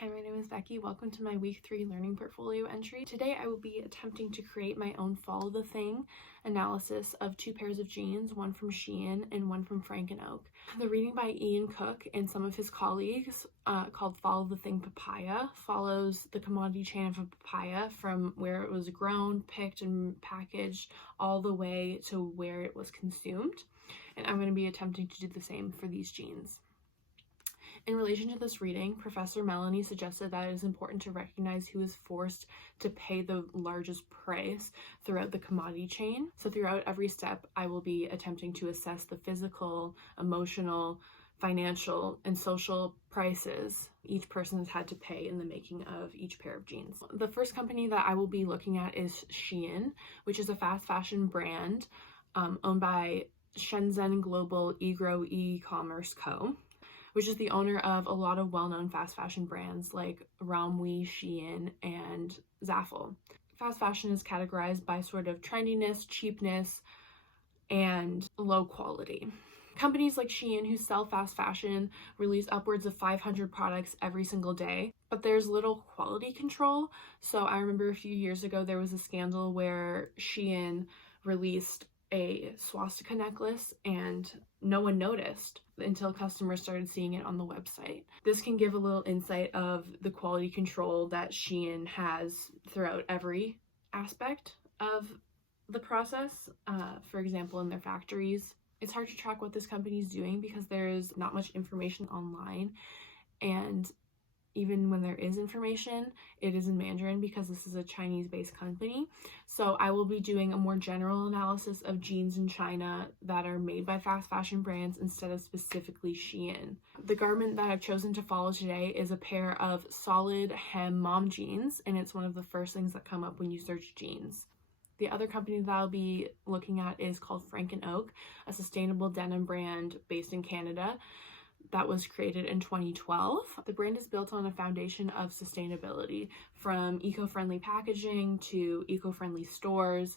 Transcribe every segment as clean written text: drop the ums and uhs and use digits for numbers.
Hi, my name is Becky. Welcome to my week 3 learning portfolio entry. Today I will be attempting to create my own follow the thing analysis of 2 pairs of jeans, one from Shein and one from Frank & Oak. The reading by Ian Cook and some of his colleagues called Follow the Thing Papaya follows the commodity chain of a papaya from where it was grown, picked, and packaged all the way to where it was consumed. And I'm going to be attempting to do the same for these jeans. In relation to this reading, Professor Melanie suggested that it is important to recognize who is forced to pay the largest price throughout the commodity chain. So throughout every step, I will be attempting to assess the physical, emotional, financial, and social prices each person has had to pay in the making of each pair of jeans. The first company that I will be looking at is Shein, which is a fast fashion brand owned by Shenzhen Global Egro E-Commerce Co., which is the owner of a lot of well-known fast fashion brands like Ramwi, Shein, and Zaful. Fast fashion is categorized by sort of trendiness, cheapness, and low quality. Companies like Shein, who sell fast fashion, release upwards of 500 products every single day, but there's little quality control. So I remember a few years ago there was a scandal where Shein released a swastika necklace and no one noticed until customers started seeing it on the website. This can give a little insight of the quality control that Shein has throughout every aspect of the process. For example, in their factories, it's hard to track what this company is doing because there's not much information online, and even when there is information, it is in Mandarin because this is a Chinese-based company. So I will be doing a more general analysis of jeans in China that are made by fast fashion brands instead of specifically Shein. The garment that I've chosen to follow today is a pair of solid hem mom jeans, and it's one of the first things that come up when you search jeans. The other company that I'll be looking at is called Frank & Oak, a sustainable denim brand based in Canada that was created in 2012. The brand is built on a foundation of sustainability, from eco-friendly packaging to eco-friendly stores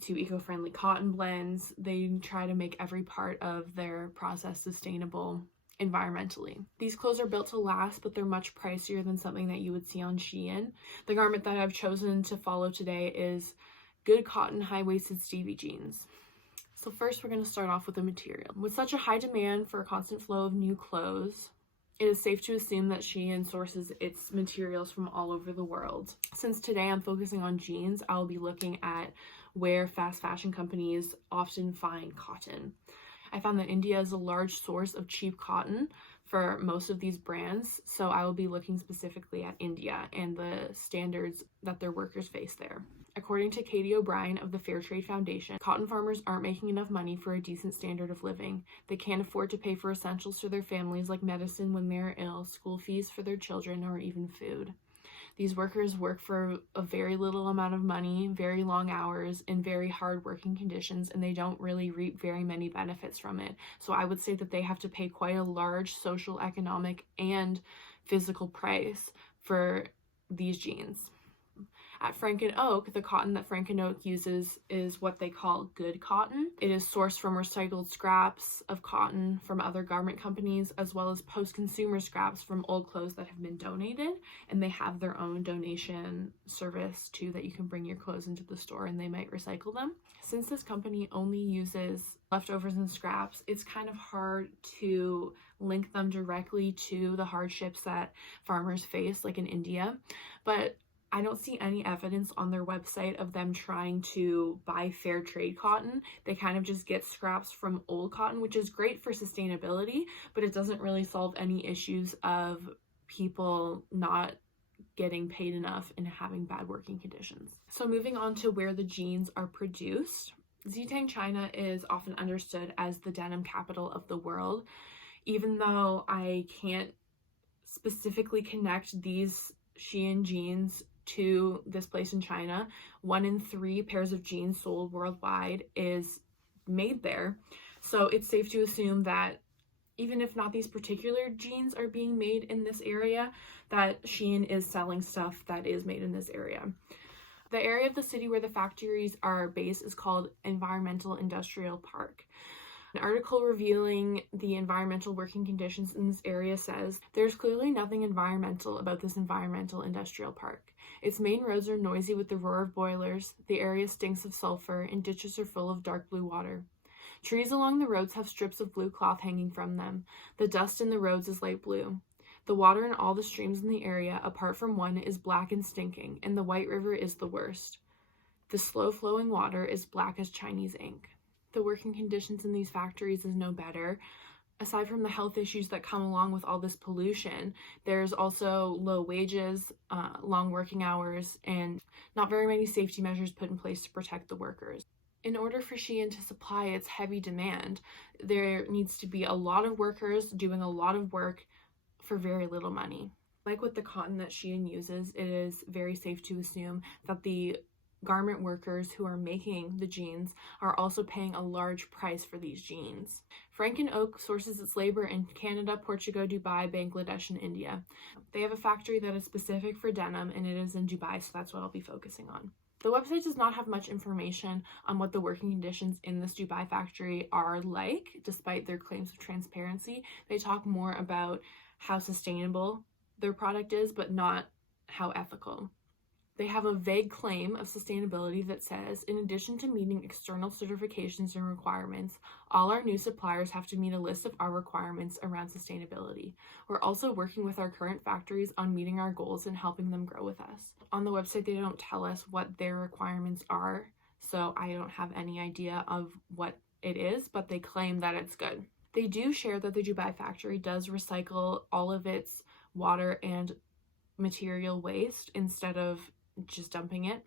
to eco-friendly cotton blends. They try to make every part of their process sustainable environmentally. These clothes are built to last, but they're much pricier than something that you would see on Shein. The garment that I've chosen to follow today is good cotton high-waisted Stevie jeans. So first, we're going to start off with the material. With such a high demand for a constant flow of new clothes, it is safe to assume that Shein sources its materials from all over the world. Since today I'm focusing on jeans, I'll be looking at where fast fashion companies often find cotton. I found that India is a large source of cheap cotton for most of these brands, so I will be looking specifically at India and the standards that their workers face there. According to Katie O'Brien of the Fair Trade Foundation, cotton farmers aren't making enough money for a decent standard of living. They can't afford to pay for essentials for their families like medicine when they're ill, school fees for their children, or even food. These workers work for a very little amount of money, very long hours, in very hard working conditions, and they don't really reap very many benefits from it. So I would say that they have to pay quite a large social, economic, and physical price for these jeans. At Frank & Oak, the cotton that Frank & Oak uses is what they call good cotton. It is sourced from recycled scraps of cotton from other garment companies, as well as post-consumer scraps from old clothes that have been donated, and they have their own donation service too that you can bring your clothes into the store and they might recycle them. Since this company only uses leftovers and scraps, it's kind of hard to link them directly to the hardships that farmers face, like in India, but I don't see any evidence on their website of them trying to buy fair trade cotton. They kind of just get scraps from old cotton, which is great for sustainability, but it doesn't really solve any issues of people not getting paid enough and having bad working conditions. So moving on to where the jeans are produced. Zhejiang, China is often understood as the denim capital of the world. Even though I can't specifically connect these Shein jeans to this place in China, 1 in 3 pairs of jeans sold worldwide is made there. So it's safe to assume that even if not these particular jeans are being made in this area, that Shein is selling stuff that is made in this area. The area of the city where the factories are based is called Environmental Industrial Park. An article revealing the environmental working conditions in this area says, "There's clearly nothing environmental about this environmental industrial park. Its main roads are noisy with the roar of boilers, the area stinks of sulfur, and ditches are full of dark blue water. Trees along the roads have strips of blue cloth hanging from them. The dust in the roads is light blue. The water in all the streams in the area, apart from one, is black and stinking, and the White River is the worst. The slow-flowing water is black as Chinese ink." The working conditions in these factories is no better. Aside from the health issues that come along with all this pollution, there's also low wages, long working hours, and not very many safety measures put in place to protect the workers. In order for Shein to supply its heavy demand, there needs to be a lot of workers doing a lot of work for very little money. Like with the cotton that Shein uses, it is very safe to assume that the garment workers who are making the jeans are also paying a large price for these jeans. Frank & Oak sources its labor in Canada, Portugal, Dubai, Bangladesh, and India. They have a factory that is specific for denim, and it is in Dubai, so that's what I'll be focusing on. The website does not have much information on what the working conditions in this Dubai factory are like, despite their claims of transparency. They talk more about how sustainable their product is, but not how ethical. They have a vague claim of sustainability that says, "In addition to meeting external certifications and requirements, all our new suppliers have to meet a list of our requirements around sustainability. We're also working with our current factories on meeting our goals and helping them grow with us." On the website, they don't tell us what their requirements are, so I don't have any idea of what it is, but they claim that it's good. They do share that the Dubai factory does recycle all of its water and material waste instead of just dumping it.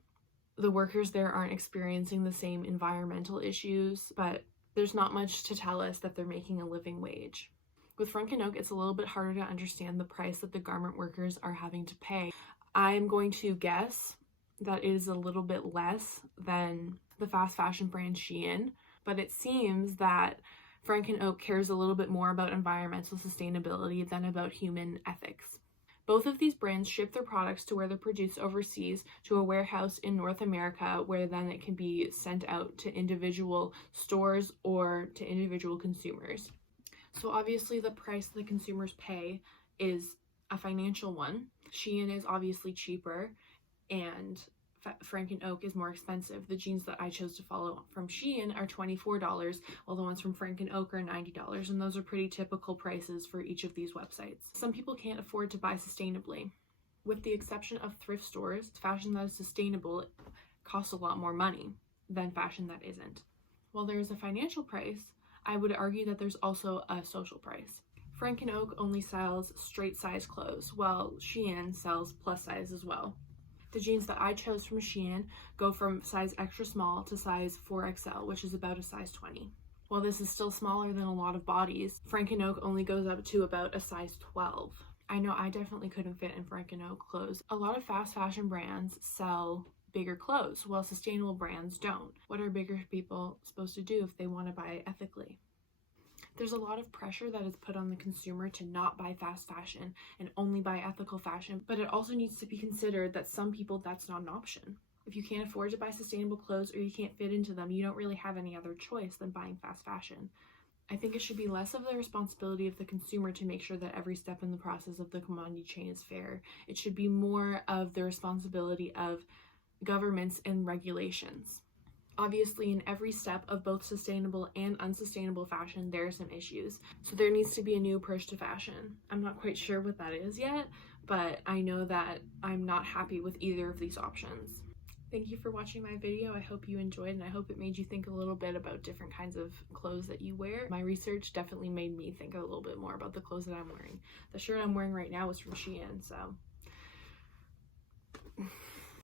The workers there aren't experiencing the same environmental issues, but there's not much to tell us that they're making a living wage. With Frank & Oak, it's a little bit harder to understand the price that the garment workers are having to pay. I'm going to guess that it is a little bit less than the fast fashion brand Shein, but it seems that Frank & Oak cares a little bit more about environmental sustainability than about human ethics. Both of these brands ship their products to where they're produced overseas to a warehouse in North America, where then it can be sent out to individual stores or to individual consumers. So obviously the price the consumers pay is a financial one. Shein is obviously cheaper, and Frank & Oak is more expensive. The jeans that I chose to follow from Shein are $24, while the ones from Frank & Oak are $90, and those are pretty typical prices for each of these websites. Some people can't afford to buy sustainably. With the exception of thrift stores, fashion that is sustainable costs a lot more money than fashion that isn't. While there is a financial price, I would argue that there's also a social price. Frank & Oak only sells straight size clothes, while Shein sells plus size as well. The jeans that I chose from Shein go from size extra small to size 4XL, which is about a size 20. While this is still smaller than a lot of bodies, Frank & Oak only goes up to about a size 12. I know I definitely couldn't fit in Frank & Oak clothes. A lot of fast fashion brands sell bigger clothes, while sustainable brands don't. What are bigger people supposed to do if they want to buy ethically? There's a lot of pressure that is put on the consumer to not buy fast fashion and only buy ethical fashion, but it also needs to be considered that some people that's not an option. If you can't afford to buy sustainable clothes or you can't fit into them, you don't really have any other choice than buying fast fashion. I think it should be less of the responsibility of the consumer to make sure that every step in the process of the commodity chain is fair. It should be more of the responsibility of governments and regulations. Obviously, in every step of both sustainable and unsustainable fashion, there are some issues. So there needs to be a new approach to fashion. I'm not quite sure what that is yet, but I know that I'm not happy with either of these options. Thank you for watching my video. I hope you enjoyed, and I hope it made you think a little bit about different kinds of clothes that you wear. My research definitely made me think a little bit more about the clothes that I'm wearing. The shirt I'm wearing right now is from Shein, so